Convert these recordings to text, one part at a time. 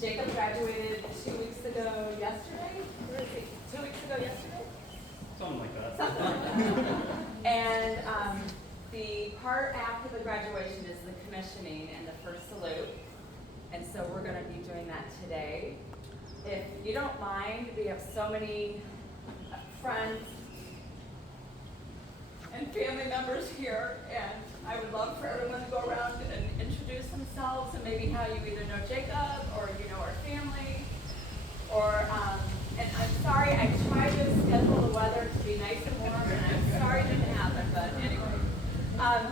Jacob graduated 2 weeks ago yesterday. 2 weeks ago yesterday? Something like that. Something like that. And the part after the graduation is the commissioning and the first salute. And so we're going to be doing that today. If you don't mind, we have so many friends and family members here, and I would love for everyone to go around and introduce themselves and maybe how you either know Jacob or you know our family. Or, and I'm sorry, I tried to schedule the weather to be nice and warm, and I'm sorry it didn't happen, but anyway.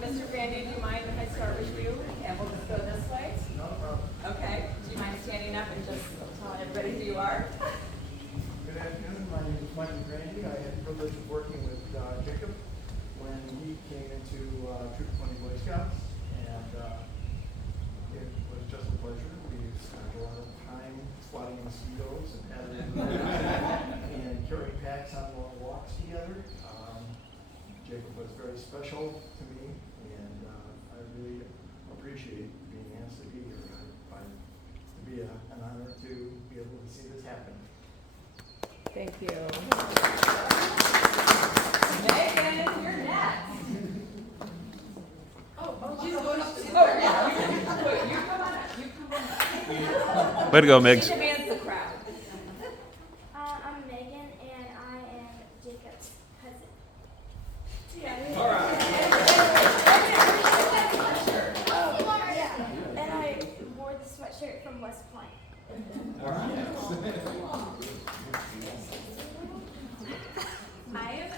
Mr. Grandy, do you mind if I start with you? And we'll just go this way. No problem. Okay. Do you mind standing up and just telling everybody who you are? Good afternoon. My name is Michael Grandy. I had the privilege of working with Jacob when he came into Troop 20 Boy Scouts, and it was just a pleasure. We spent a lot of time swatting mosquitoes and carrying packs on long walks together. Jacob was very special to me, and I really appreciate being asked to be here. I find it to be an honor to be able to see this happen. Thank you. Megan, you're next. She's going up to the Wait, you come on up. You come on up. Way to go, Migs. She demands the crowd. I'm Megan, and I am Jacob's cousin. All right. And I wore the sweatshirt from West Point. All right. I am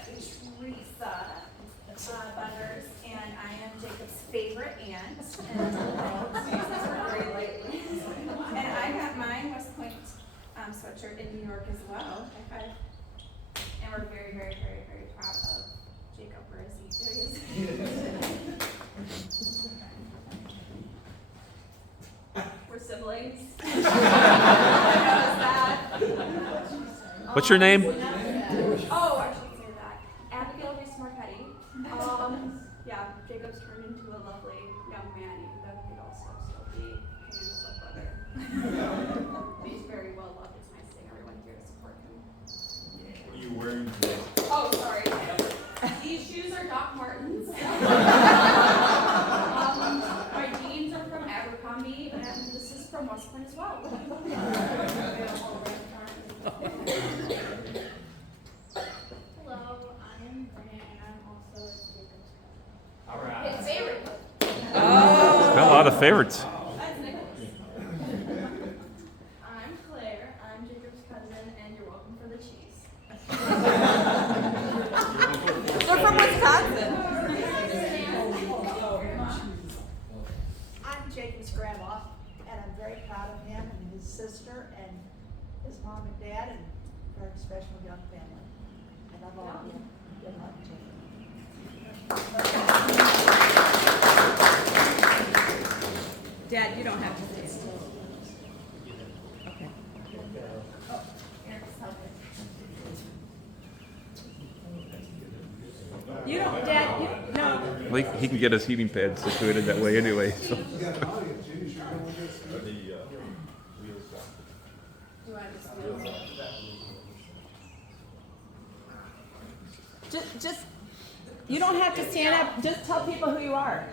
Teresa Butters, and I am Jacob's favorite aunt. And I got mine West Point sweatshirt in New York as well. High five. And we're very, very, very, very proud of Jacob for his We're siblings. What's your name? Oh, I should say that. Abigail Reese Marchetti. Yeah, Jacob's turned into a lovely young man, even though he also still be pain in the brother. He's very well loved. It's nice seeing everyone here to support him. What are you wearing today? Oh, sorry. These shoes are Doc Martens. My jeans are from Abercrombie, and this is from West Point as well. Hello, I am Brant, and I'm also Jacob's cousin. All right. His favorite. Got a lot of favorites. That's Nicholas. I'm Claire, I'm Jacob's cousin, and you're welcome for the cheese. They're from Wisconsin. I'm Jacob's grandma, and I'm very proud of him and his sister and his mom and dad and very special young family. And I love you. Good luck, Jacob. Dad, you don't have to say it. Okay. You don't, Dad, you, no. Well, he can get his heating pad situated that way anyway. So. You got an audience, you should go with this. Do I just move? Just, you don't have to stand up. Just tell people who you are.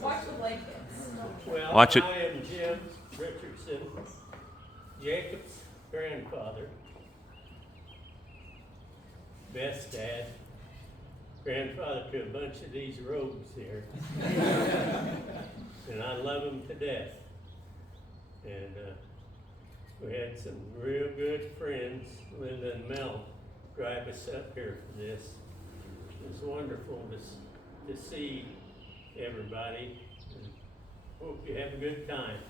Watch the blankets. Well, Watch it. I am Jim Richardson, Jacob's grandfather, best dad, grandfather to a bunch of these rogues here. And I love them to death. And we had some real good friends, Linda and Mel, drive us up here for this. It was wonderful to see everybody. And hope you have a good time.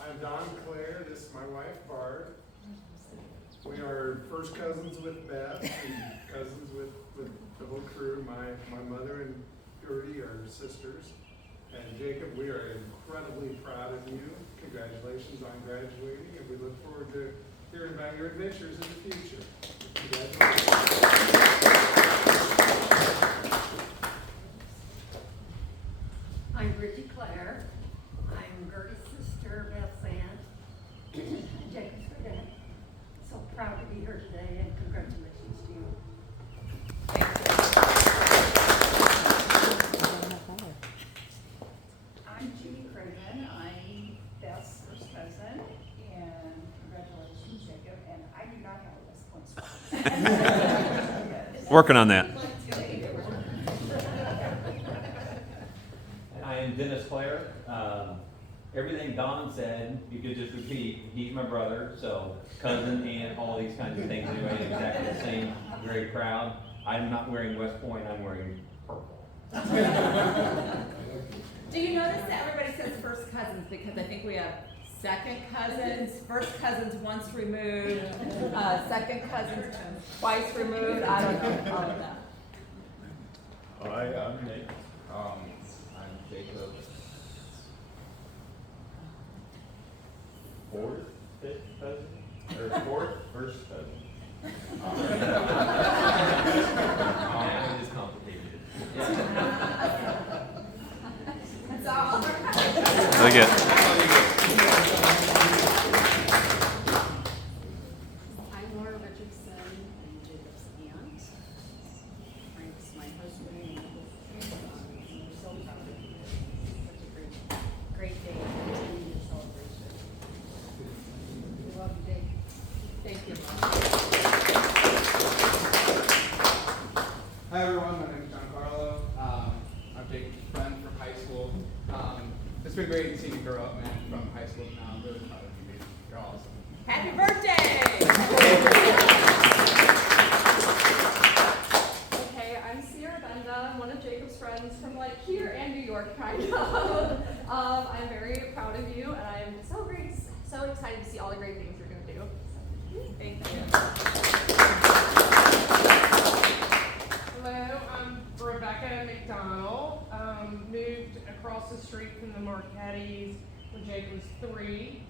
I'm Don Claire, this is my wife Barb. We are first cousins with Beth and cousins with the whole crew. My mother and Gertie are sisters. And Jacob, we are incredibly proud of you. Congratulations on graduating, and we look forward to hearing about your adventures in the future. birthday and congratulations to you. I'm Judy Craven. I'm Beth's first cousin, and congratulations, Jacob. And I do not have a West Point. Working on that. I am Dennis Clare. Everything Don said, you could just repeat. He's my brother, so cousin, aunt, all these kinds of things. Anyway, exactly the same. Very proud. I'm not wearing West Point. I'm wearing purple. Do you notice that everybody says first cousins, because I think we have second cousins, first cousins once removed, second cousins twice removed. I don't know all of that. Hi, I'm Nate. I'm Jacob. Fourth, fifth cousin, or first cousin. It is complicated. That's all. Look at. I'm Laura Richardson, I'm Jacob's aunt. Frank's my husband, and we're so proud of you. Such a great day, 10-year celebration. We love you, Jake. Thank you. Hi everyone, my name is John Carlo. I'm Jake's friend from high school. It's been great to see you grow up, man, from high school to now. I'm really proud of you, dude. You're awesome. Happy birthday! Okay, I'm Sierra Benda. I'm one of Jacob's friends from like here and New York, kind of. I'm very proud of you, and I'm so excited to see all the great things you're going to do. Thank you. Hello, I'm Rebecca McDonald. Moved across the street from the Marchettis when Jake was 3,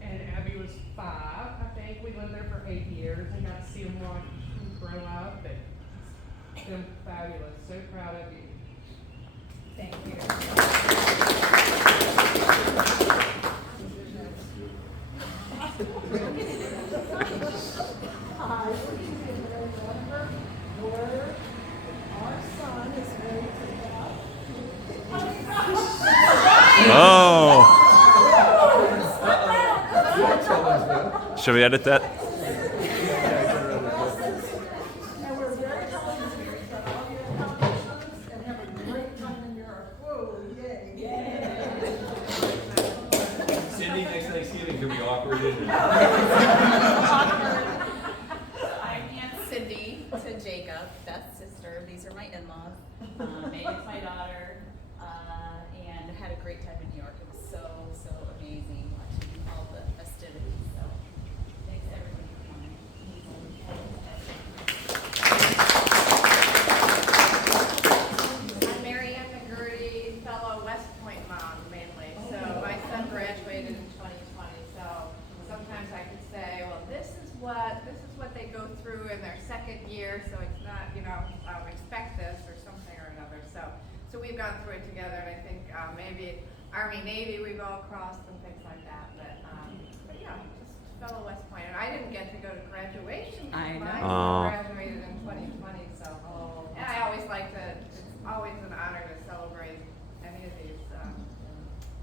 and Abby was 5. I think we lived there for 8 years and got to see him watch him grow up. It's been fabulous. So proud of you. Thank you. Hi, we're Judy and Mary Lambert, where our son is married to Beth. Oh. Should we edit that? And we're very happy to see all your accomplishments and have a great time in Europe. Whoa, yay. Cindy, next Thanksgiving could be awkward, isn't it? I'm Aunt Cindy to Jacob, Beth's sister. These are my in-laws. Megan's my daughter, and had a great time in New York. It was so amazing watching all the festivities. So thanks everybody for coming. I'm Mary Ann McGurdy, fellow West Point mom mainly. So my son graduated in 2020. So sometimes I could say, well, this is what they go through in their second year. So it's not, expect this or something or another. So we've gone through it together, and I think maybe Army, Navy, we've all crossed and things like that. But yeah, just fellow West Point. And I didn't get to go to graduation. I know. My son graduated in 2020. So, and I always like to. It's always an honor to celebrate any of these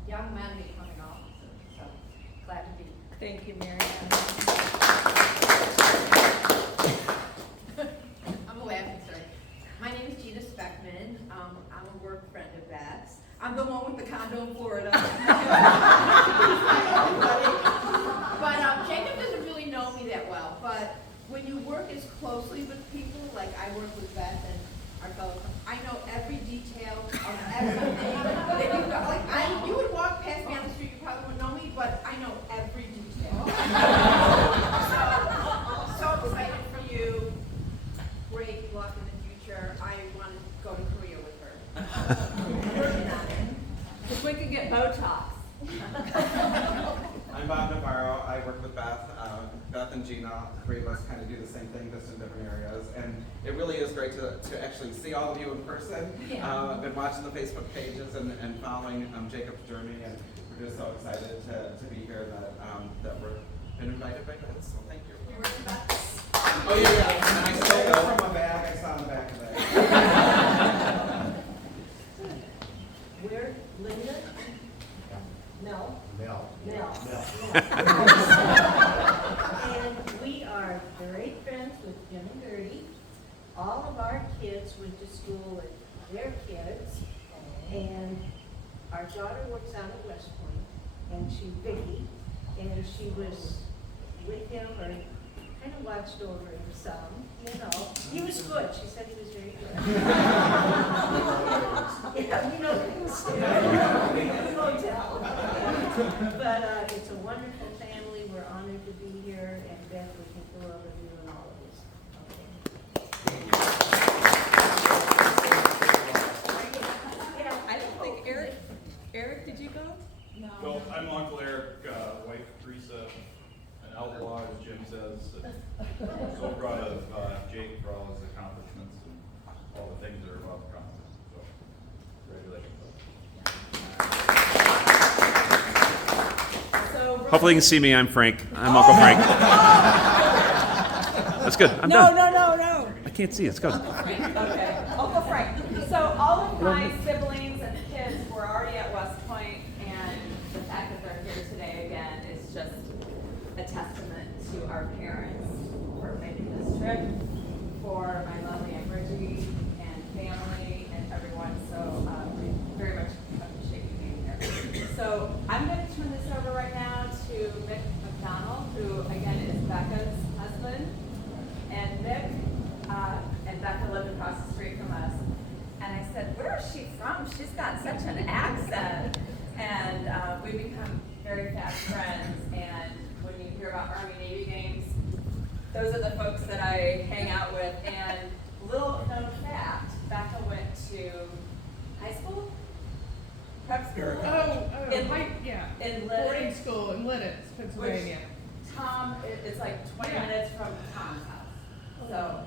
young men becoming officers. So glad to be here. Thank you, Mary Ann. I'm laughing, sorry. My name is Gina Speckman. I'm a work friend of Beth's. I'm the one with the condo in Florida. But Jacob doesn't really know me that well. But when you work as closely with people, like I work with Beth and our fellow, I know every detail of everything that you've got. Like you would walk past me on the street, you probably wouldn't know me, but I know every detail. So excited for you. Great luck in the future. I want to go to Korea with her. Working on it. If we could get Botox. I'm Bob Navarro. I work with Beth. Beth and Gina, the three of us kind of do the same thing, just in different areas. And it really is great to actually see all of you in person. Yeah. Been watching the Facebook pages and following Jacob's journey, and we're just so excited to be here that we're been invited by Beth, so thank you. You're wearing that. Oh, yeah. I still go. From my bag, I saw in the back of that. We're Linda? Mel? Mel. And we are great friends with Jim and Gertie. All of our kids went to school with their kids. And our daughter works out at West Point, and she's Vicky, and she was with him or kind of watched over him some, you know. He was good. She said he was very good. Yeah, we know things. We won't tell. But it's a wonderful family. We're honored to be here, and Beth, we think the world of you and all of us. Okay. I don't think Eric, did you go? No, I'm Uncle Eric, wife Teresa, an outlaw, as Jim says. So proud of Jake for all his accomplishments and all the things that are about to come. So, congratulations. So Hopefully you can see me. I'm Frank. I'm Uncle Frank. That's good. I'm done. No. I can't see. It's good. Okay, Uncle Frank. So all of my siblings and kids were already at West Point, and the fact that they're here today again is just a testament to our parents for making this trip, for my lovely Aunt Bridgie and family and everyone. So we very much appreciate you being here. So I'm going to turn this over right now to Mick McDonald, who again is Becca's husband. And Mick and Becca live across the street from us. And I said, where is she from? She's got such an accent. And we become very fast friends. And when you hear about Army-Navy games, those are the folks that I hang out with. And little known fact, Becca went to high school? Prep school? In boarding Lidditz. school in Lidditz, Pennsylvania. Tom, it's like 20 minutes from Tom's house. So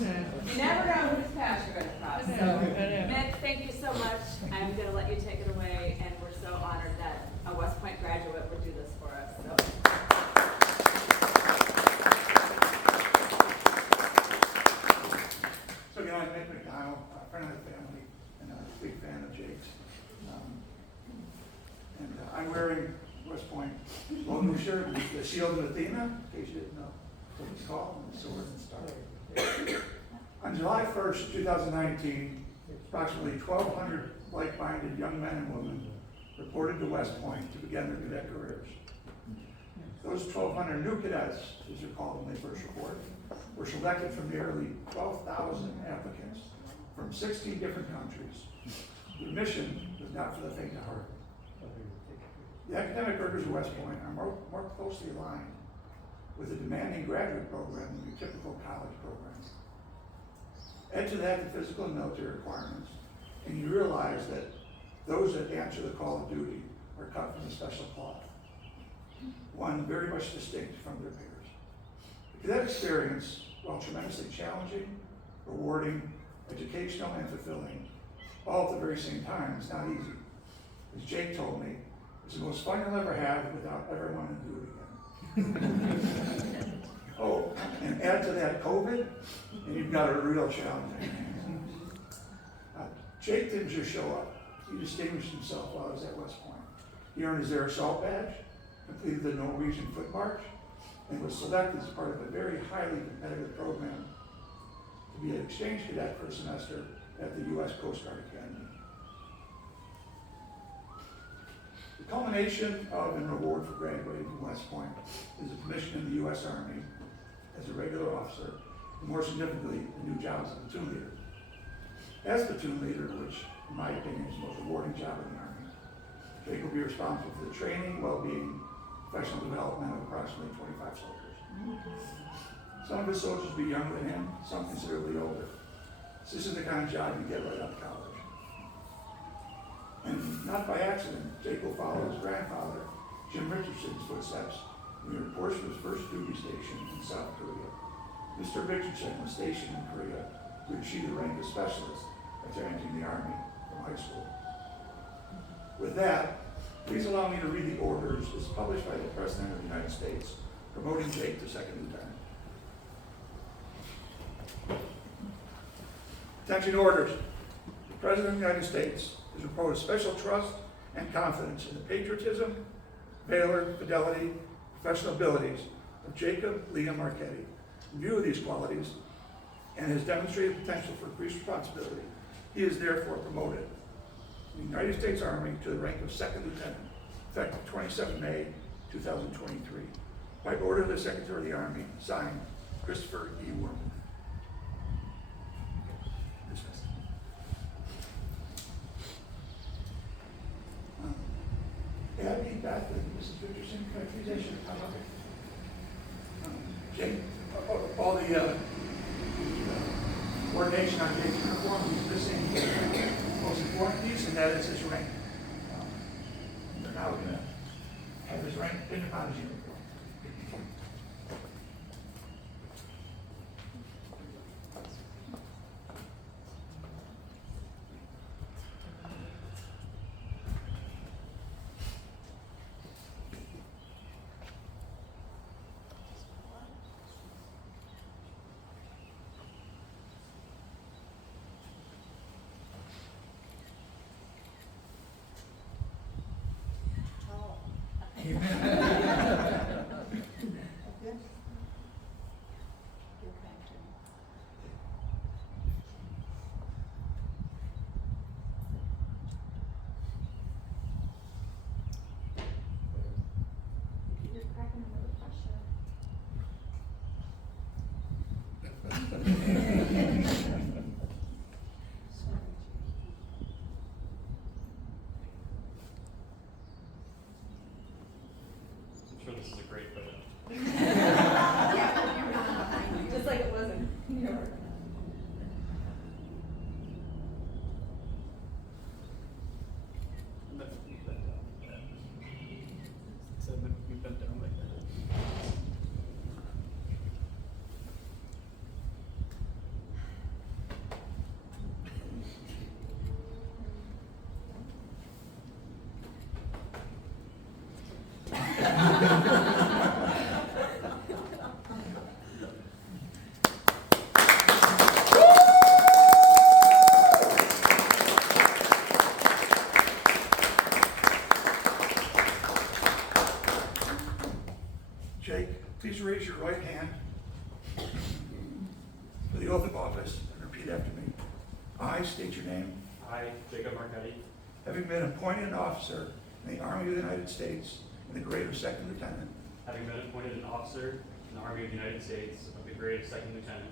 Yeah. you never know whose path you're going to cross. I So know. Mick, thank you so much. I'm going to let you take it away, and we're so honored that a West Point graduate would do this for us. So. So again, I'm Mick McDonald, a friend of the family, and a big fan of Jake's. I'm wearing West Point logo new shirt with the shield of Athena, in case you didn't know what it's called, and the sword and star. On July 1st, 2019, approximately 1,200 like-minded young men and women reported to West Point to begin their cadet careers. Those 1,200 new cadets, as they're called when they first reported, were selected from nearly 12,000 applicants from 16 different countries. The mission was not for the faint of heart. The academic rigors of West Point are more closely aligned with a demanding graduate program than your typical college program. Add to that the physical and military requirements, and you realize that those that answer the call of duty are cut from a special cloth, one very much distinct from their peers. The cadet experience, while tremendously challenging, rewarding, educational, and fulfilling, all at the very same time, is not easy. As Jake told me, it's the most fun you'll ever have without ever wanting to do it again. Oh, and add to that COVID, and you've got a real challenge. Jake didn't just show up. He distinguished himself while he was at West Point. He earned his Air Assault badge, completed the Norwegian Foot March, and was selected as part of a very highly competitive program to be an exchange cadet for a semester at the U.S. Coast Guard Academy. The culmination of and reward for graduating from West Point is a commission in the U.S. Army as a regular officer, and more significantly, a new job as a platoon leader. As platoon leader, which in my opinion is the most rewarding job in the Army, Jake will be responsible for the training, well-being, professional development of approximately 25 soldiers. Some of his soldiers will be younger than him, some considerably older. This is the kind of job you get right out of college. And not by accident, Jake will follow his grandfather, Jim Richardson's footsteps, when he reports from his first duty station in South Korea. Mr. Richardson was stationed in Korea to achieve the rank of specialist after entering the Army from high school. With that, please allow me to read the orders as published by the President of the United States promoting Jake to second lieutenant. Attention orders. The President of the United States has reposed special trust and confidence in the patriotism, valor, fidelity, professional abilities of Jacob Liam Marchetti. In view of these qualities and his demonstrated potential for increased responsibility, he is therefore promoted in the United States Army to the rank of second lieutenant, effective 27 May 2023. By order of the Secretary of the Army, signed, Christopher E. Worman. Dismissed. Abby, Beth, and Mrs. Richardson, can I please ask you to come up? Jake, all the coordination on Jake's uniform, he's missing the most important piece, and that is his rank. They're now going to have his rank pinned upon his uniform. You're cracking under the pressure. I'm sure this is a great photo. Just like it was in New York. So we bent down like that. Jake, please raise your right hand for the oath of office and repeat after me. I state your name. I, Jacob Marchetti, Having been appointed an officer in the Army of the United States in the grade of second lieutenant, having been appointed an officer in the Army of the United States of the grade of second lieutenant,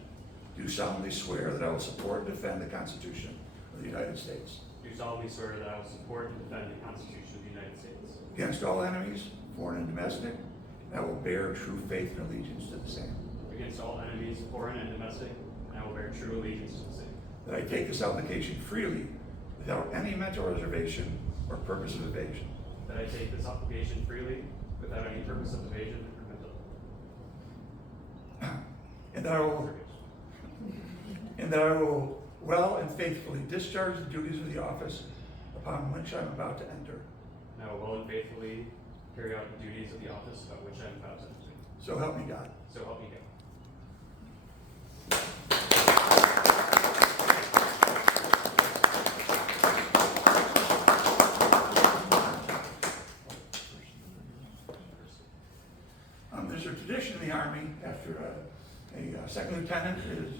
do solemnly swear that I will support and defend the Constitution of the United States do solemnly swear that I will support and defend the Constitution of the United States against all enemies, foreign and domestic, and I will bear true faith and allegiance to the same. against all enemies, foreign and domestic, and I will bear true allegiance to the same. That I take this obligation freely without any mental reservation or purpose of evasion. That I take this obligation freely without any purpose of evasion or mental. And that I will well and faithfully discharge the duties of the office upon which I am about to enter. And I will well and faithfully carry out the duties of the office about which I am about to enter. So help me God. So help me God. There's a tradition in the Army after a second lieutenant is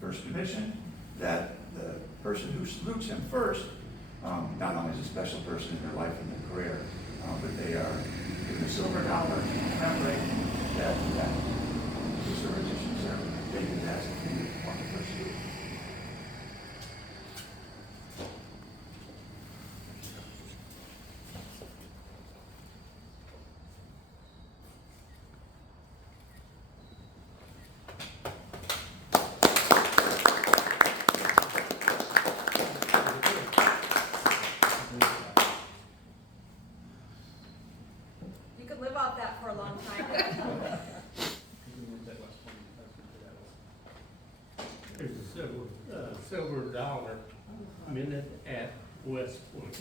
first commissioned that the person who salutes him first not only is a special person in their life and their career, but they are given a silver dollar to commemorate that Mr. Richardson, sir, David has on the first salute. You could live off that for a long time. There's a silver dollar minute at West Point.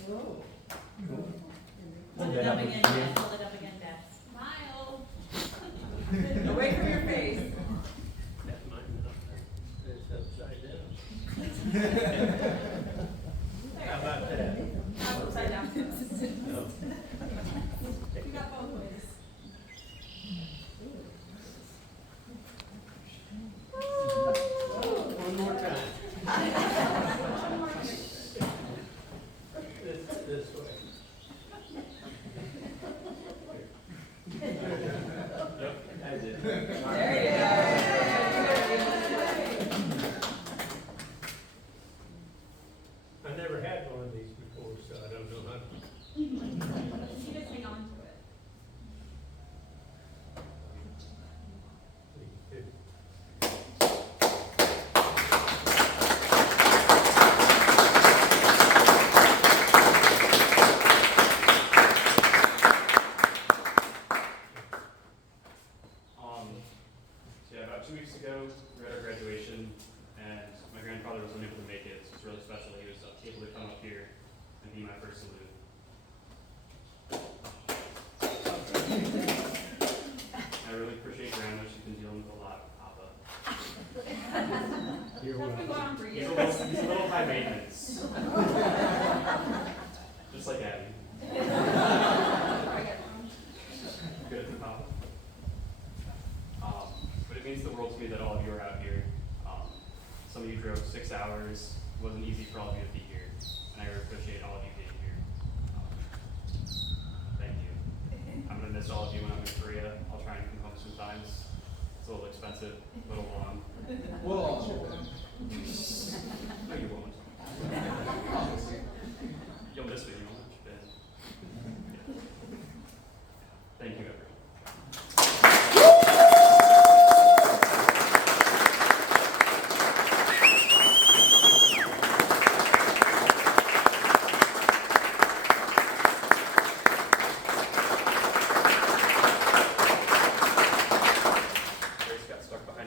Hold it up again, Dad. Hold it up again, Dad. Smile. face. That might not, it's upside down. How about that? I'm upside down. No. You got both ways. One more time. This way. Yep, that's it. There you go. I never had one of these before, so I don't know how. You just hang on to it. So yeah, about 2 weeks ago, we were at our graduation, and my grandfather was unable to make it, so it's really special that he was able to come up here and be my first salute. I really appreciate Grandma. She's been dealing with a lot with Papa. You're That's been going on for He's years. a little high maintenance. Just like Abby. Good for Papa. But it means the world to me that all of you are out here. Some of you drove 6 hours. It wasn't easy for all of you to be here. And I really appreciate all of you being here. Thank you. I'm going to miss all of you when I'm in Korea. I'll try and come home sometimes. It's a little expensive, a little long. Well, No, you won't.